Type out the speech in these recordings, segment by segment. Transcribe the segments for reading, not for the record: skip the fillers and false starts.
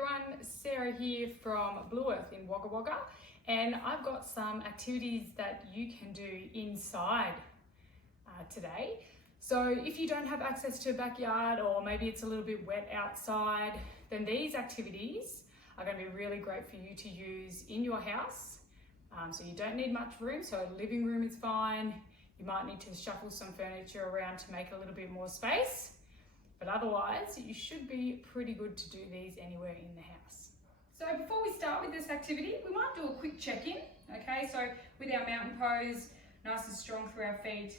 everyone, Sarah here from Bluearth in Wagga Wagga, and I've got some activities that you can do inside today. So if you don't have access to a backyard, or maybe it's a little bit wet outside, then these activities are going to be really great for you to use in your house. So you don't need much room, so a living room is fine. You might need to shuffle some furniture around to make a little bit more space. But otherwise, you should be pretty good to do these anywhere in the house. So before we start with this activity, we might do a quick check-in. Okay, so with our mountain pose, nice and strong through our feet,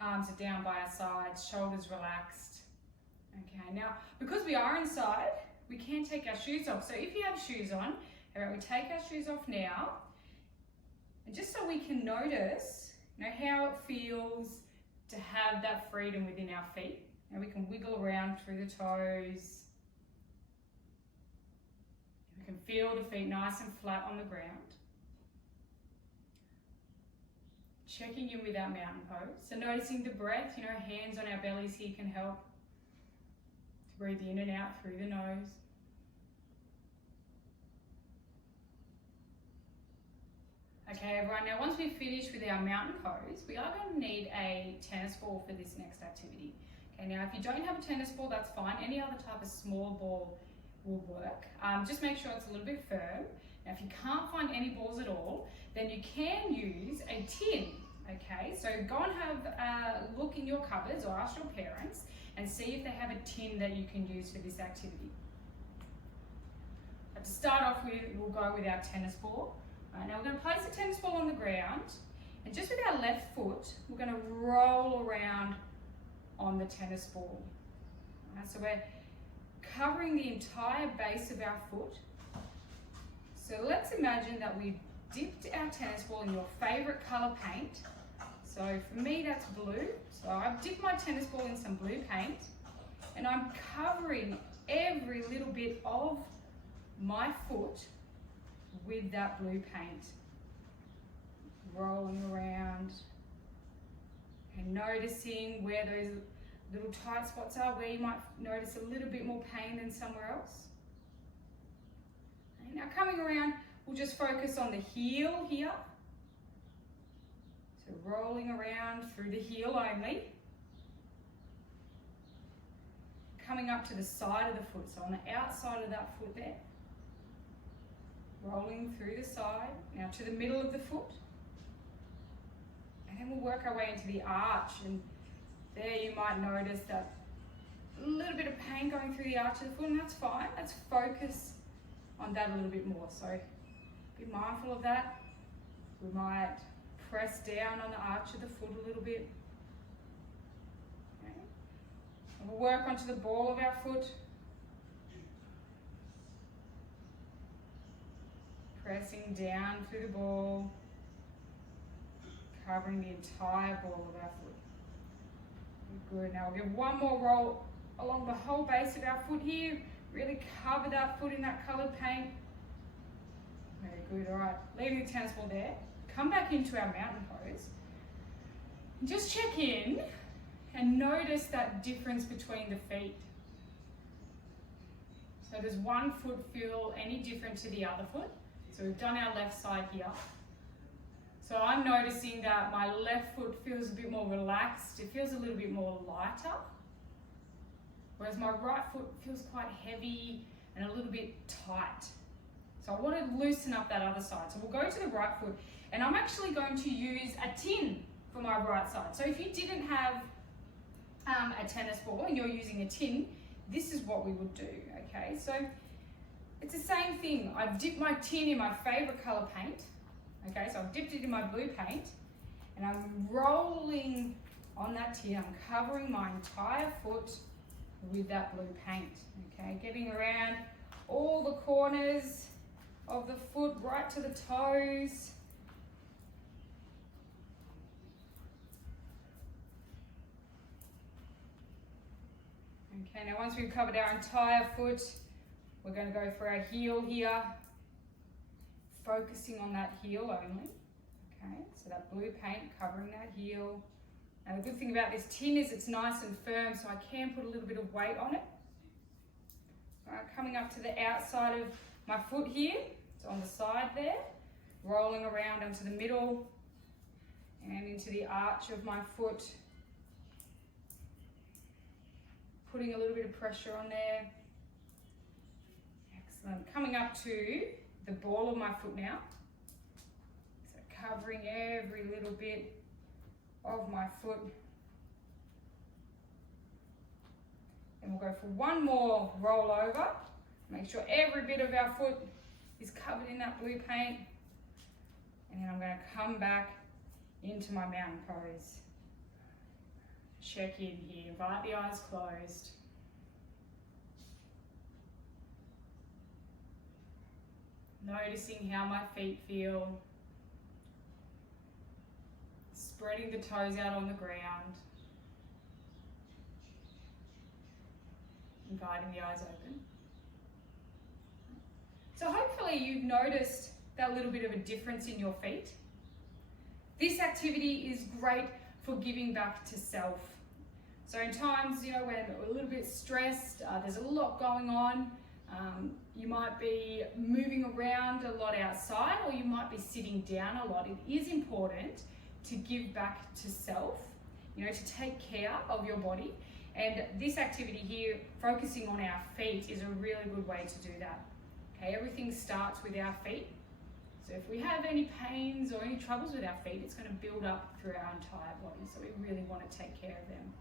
arms are down by our sides, shoulders relaxed. Okay, now because we are inside, we can take our shoes off. So if you have shoes on, all right, we take our shoes off now, and just so we can notice, how it feels to have that freedom within our feet. And we can wiggle around through the toes. We can feel the feet nice and flat on the ground. Checking in with our mountain pose. So noticing the breath, hands on our bellies here can help to breathe in and out through the nose. Okay everyone, now once we've finished with our mountain pose, we are going to need a tennis ball for this next activity. Okay, now if you don't have a tennis ball, that's fine. Any other type of small ball will work. Just make sure it's a little bit firm. Now if you can't find any balls at all, then you can use a tin. Okay, so go and have a look in your cupboards or ask your parents and see if they have a tin that you can use for this activity. But to start off with, we'll go with our tennis ball. Now we're going to place the tennis ball on the ground, and just with our left foot, we're going to roll around on the tennis ball. So we're covering the entire base of our foot. So let's imagine that we've dipped our tennis ball in your favorite color paint. So for me, that's blue. So I've dipped my tennis ball in some blue paint, and I'm covering every little bit of my foot with that blue paint. Rolling around and noticing where those little tight spots are, where you might notice a little bit more pain than somewhere else. And now coming around, we'll just focus on the heel here. So rolling around through the heel only. Coming up to the side of the foot, so on the outside of that foot there. Rolling through the side, now to the middle of the foot. And then we'll work our way into the arch, and there you might notice that a little bit of pain going through the arch of the foot, and that's fine. Let's focus on that a little bit more. So be mindful of that. We might press down on the arch of the foot a little bit. Okay. And we'll work onto the ball of our foot. Pressing down through the ball, covering the entire ball of our foot. Good, now we'll give one more roll along the whole base of our foot here. Really cover that foot in that coloured paint. Very good, all right. Leaving the tennis ball there. Come back into our mountain pose. And just check in and notice that difference between the feet. So does one foot feel any different to the other foot? So we've done our left side here. So I'm noticing that my left foot feels a bit more relaxed. It feels a little bit more lighter. Whereas my right foot feels quite heavy and a little bit tight. So I want to loosen up that other side. So we'll go to the right foot, and I'm actually going to use a tin for my right side. So if you didn't have a tennis ball and you're using a tin, this is what we would do, okay? So it's the same thing. I've dipped my tin in my favorite color paint. Okay, so I've dipped it in my blue paint, and I'm rolling on that tin. I'm covering my entire foot with that blue paint. Okay, getting around all the corners of the foot right to the toes. Okay, now once we've covered our entire foot, we're going to go for our heel here, focusing on that heel only. Okay, so that blue paint covering that heel. Now the good thing about this tin is it's nice and firm, so I can put a little bit of weight on it. Coming up to the outside of my foot here, so on the side there, rolling around onto the middle and into the arch of my foot. Putting a little bit of pressure on there. Excellent. Coming up to the ball of my foot now. So covering every little bit of my foot. And we'll go for one more roll over. Make sure every bit of our foot is covered in that blue paint. And then I'm going to come back into my mountain pose. Check in here, invite the eyes closed. Noticing how my feet feel. Spreading the toes out on the ground. Inviting the eyes open. So hopefully you've noticed that little bit of a difference in your feet. This activity is great for giving back to self. So in times, when we're a little bit stressed, there's a lot going on, you might be moving around a lot outside, or you might be sitting down a lot. It is important to give back to self, to take care of your body. And this activity here, focusing on our feet, is a really good way to do that. Okay, everything starts with our feet. So if we have any pains or any troubles with our feet, it's going to build up through our entire body. So we really want to take care of them.